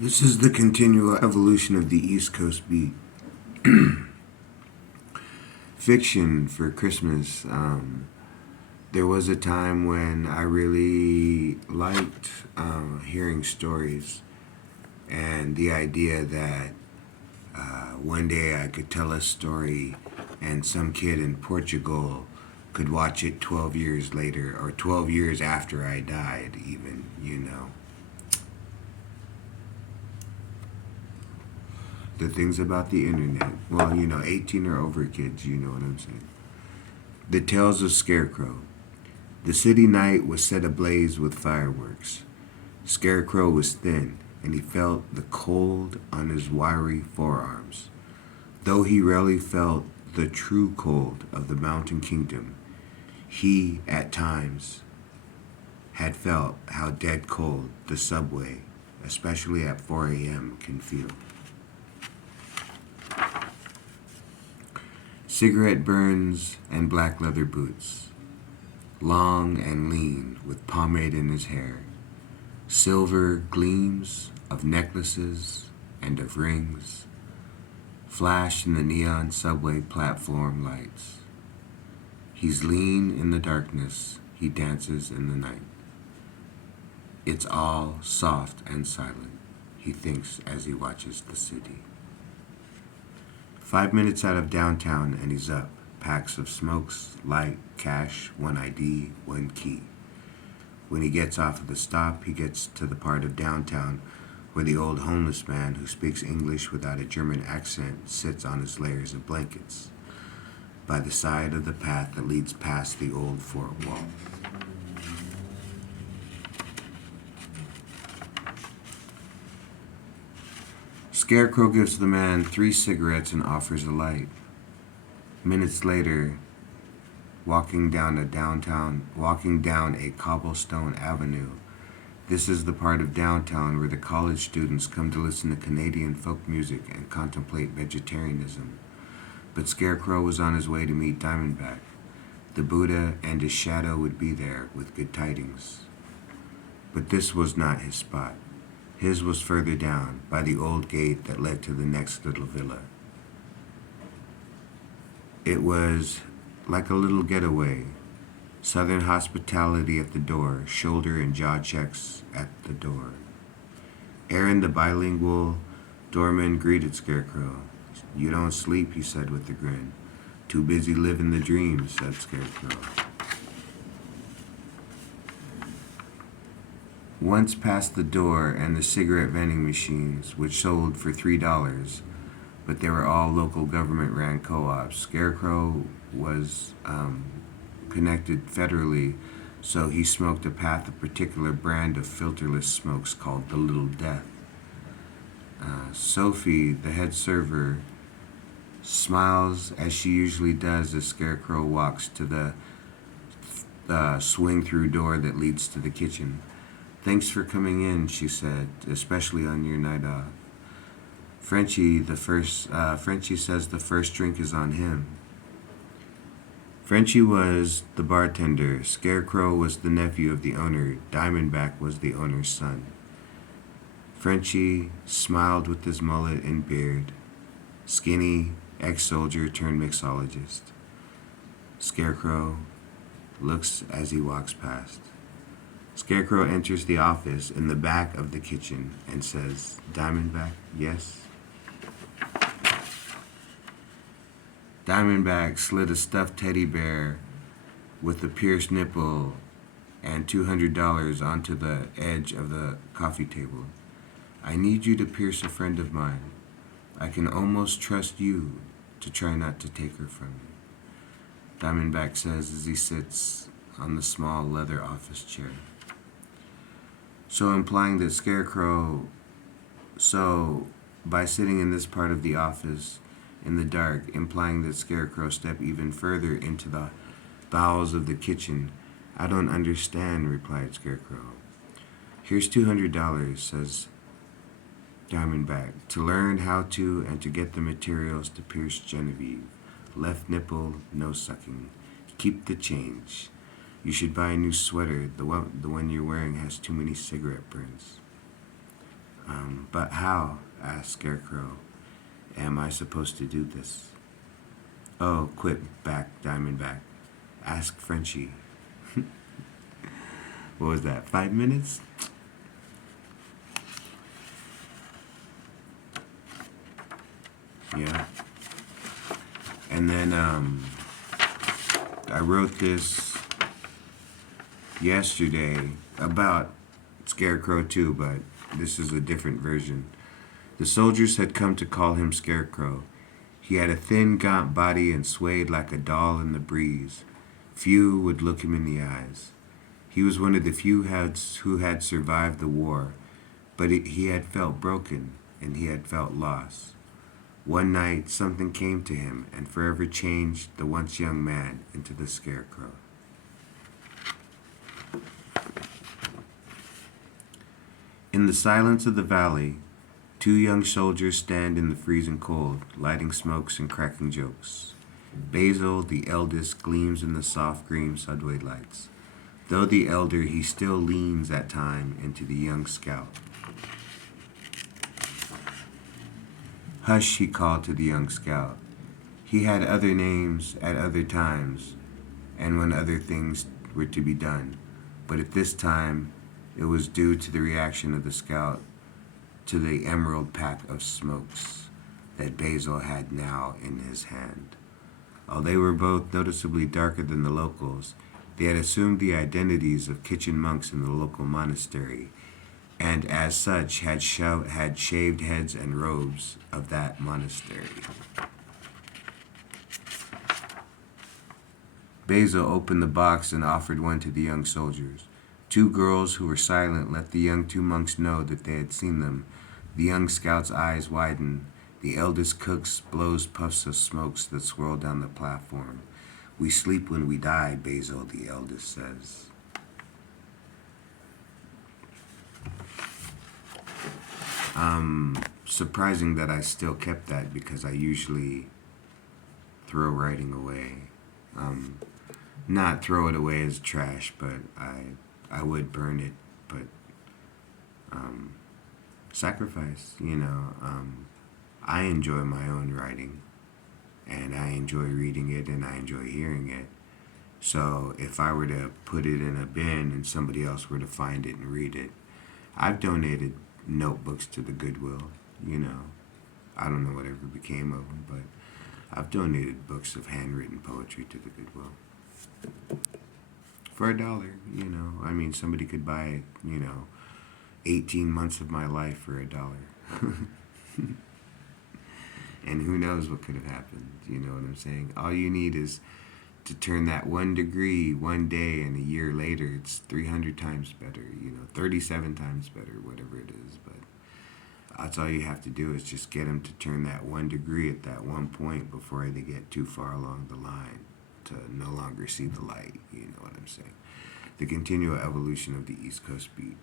This is the continual evolution of the East Coast beat. Fiction for Christmas. There was a time when I really liked hearing stories and the idea that one day I could tell a story and some kid in Portugal could watch it 12 years later or 12 years after I died, even. The things about the internet. Well, 18 or over kids, you know what I'm saying. The Tales of Scarecrow. The city night was set ablaze with fireworks. Scarecrow was thin, and he felt the cold on his wiry forearms. Though he rarely felt the true cold of the mountain kingdom, he, at times, had felt how dead cold the subway, especially at 4 a.m., can feel. Cigarette burns and black leather boots, long and lean with pomade in his hair, silver gleams of necklaces and of rings flash in the neon subway platform lights. He's lean in the darkness, he dances in the night. It's all soft and silent, he thinks as he watches the city. 5 minutes out of downtown and he's up. Packs of smokes, light, cash, one ID, one key. When he gets off of the stop, he gets to the part of downtown where the old homeless man who speaks English without a German accent sits on his layers of blankets by the side of the path that leads past the old fort wall. Scarecrow gives the man 3 cigarettes and offers a light. Minutes later, walking down a cobblestone avenue. This is the part of downtown where the college students come to listen to Canadian folk music and contemplate vegetarianism. But Scarecrow was on his way to meet Diamondback. The Buddha and his shadow would be there with good tidings. But this was not his spot. His was further down, by the old gate that led to the next little villa. It was like a little getaway. Southern hospitality at the door, shoulder and jaw checks at the door. Aaron, the bilingual doorman, greeted Scarecrow. "You don't sleep," he said with a grin. "Too busy living the dream," said Scarecrow. Once past the door and the cigarette vending machines, which sold for $3, but they were all local government-ran co-ops. Scarecrow was connected federally, so he smoked a path of a particular brand of filterless smokes called the Little Death. Sophie, the head server, smiles as she usually does as Scarecrow walks to the swing-through door that leads to the kitchen. "Thanks for coming in," she said, "especially on your night off." Frenchie says the first drink is on him. Frenchie was the bartender. Scarecrow was the nephew of the owner. Diamondback was the owner's son. Frenchie smiled with his mullet and beard. Skinny, ex-soldier turned mixologist. Scarecrow looks as he walks past. Scarecrow enters the office in the back of the kitchen and says, "Diamondback, yes?" Diamondback slid a stuffed teddy bear with a pierced nipple and $200 onto the edge of the coffee table. "I need you to pierce a friend of mine. I can almost trust you to try not to take her from me," Diamondback says as he sits on the small leather office chair. So implying that by sitting in this part of the office in the dark, implying that Scarecrow stepped even further into the bowels of the kitchen. "I don't understand," replied Scarecrow. "Here's $200, says Diamondback, "to learn how to and to get the materials to pierce Genevieve. Left nipple, no sucking. Keep the change. You should buy a new sweater. The one you're wearing has too many cigarette burns." But how, asked Scarecrow, am I supposed to do this? Oh, quit back, Diamondback. Ask Frenchie. What was that, 5 minutes? Yeah. And then I wrote this yesterday about Scarecrow too, but this is a different version. The soldiers had come to call him Scarecrow. He had a thin, gaunt body and swayed like a doll in the breeze. Few would look him in the eyes. He was one of the few who had survived the war, but he had felt broken and he had felt lost. One night, something came to him and forever changed the once young man into the Scarecrow. In the silence of the valley, two young soldiers stand in the freezing cold, lighting smokes and cracking jokes. Basil, the eldest, gleams in the soft green subway lights. Though the elder, he still leans at time into the young scout. Hush, he called to the young scout. He had other names at other times, and when other things were to be done. But at this time, it was due to the reaction of the scout to the emerald pack of smokes that Basil had now in his hand. Although they were both noticeably darker than the locals, they had assumed the identities of kitchen monks in the local monastery, and as such had shaved heads and robes of that monastery. Basil opened the box and offered one to the young soldiers. Two girls who were silent let the young two monks know that they had seen them. The young scout's eyes widened. The eldest cook's blows puffs of smokes that swirled down the platform. We sleep when we die, Basil, the eldest says. Surprising that I still kept that because I usually throw writing away. Not throw it away as trash, but I would burn it, but sacrifice, I enjoy my own writing, and I enjoy reading it, and I enjoy hearing it. So if I were to put it in a bin and somebody else were to find it and read it, I've donated notebooks to the Goodwill, I don't know whatever became of them, but I've donated books of handwritten poetry to the Goodwill. For $1, I mean, somebody could buy, 18 months of my life for $1. And who knows what could have happened, you know what I'm saying? All you need is to turn that 1 degree one day, and a year later it's 300 times better, 37 times better, whatever it is. But that's all you have to do is just get them to turn that 1 degree at that one point before they get too far along the line to no longer see the light, you know what I'm saying? The continual evolution of the East Coast beat.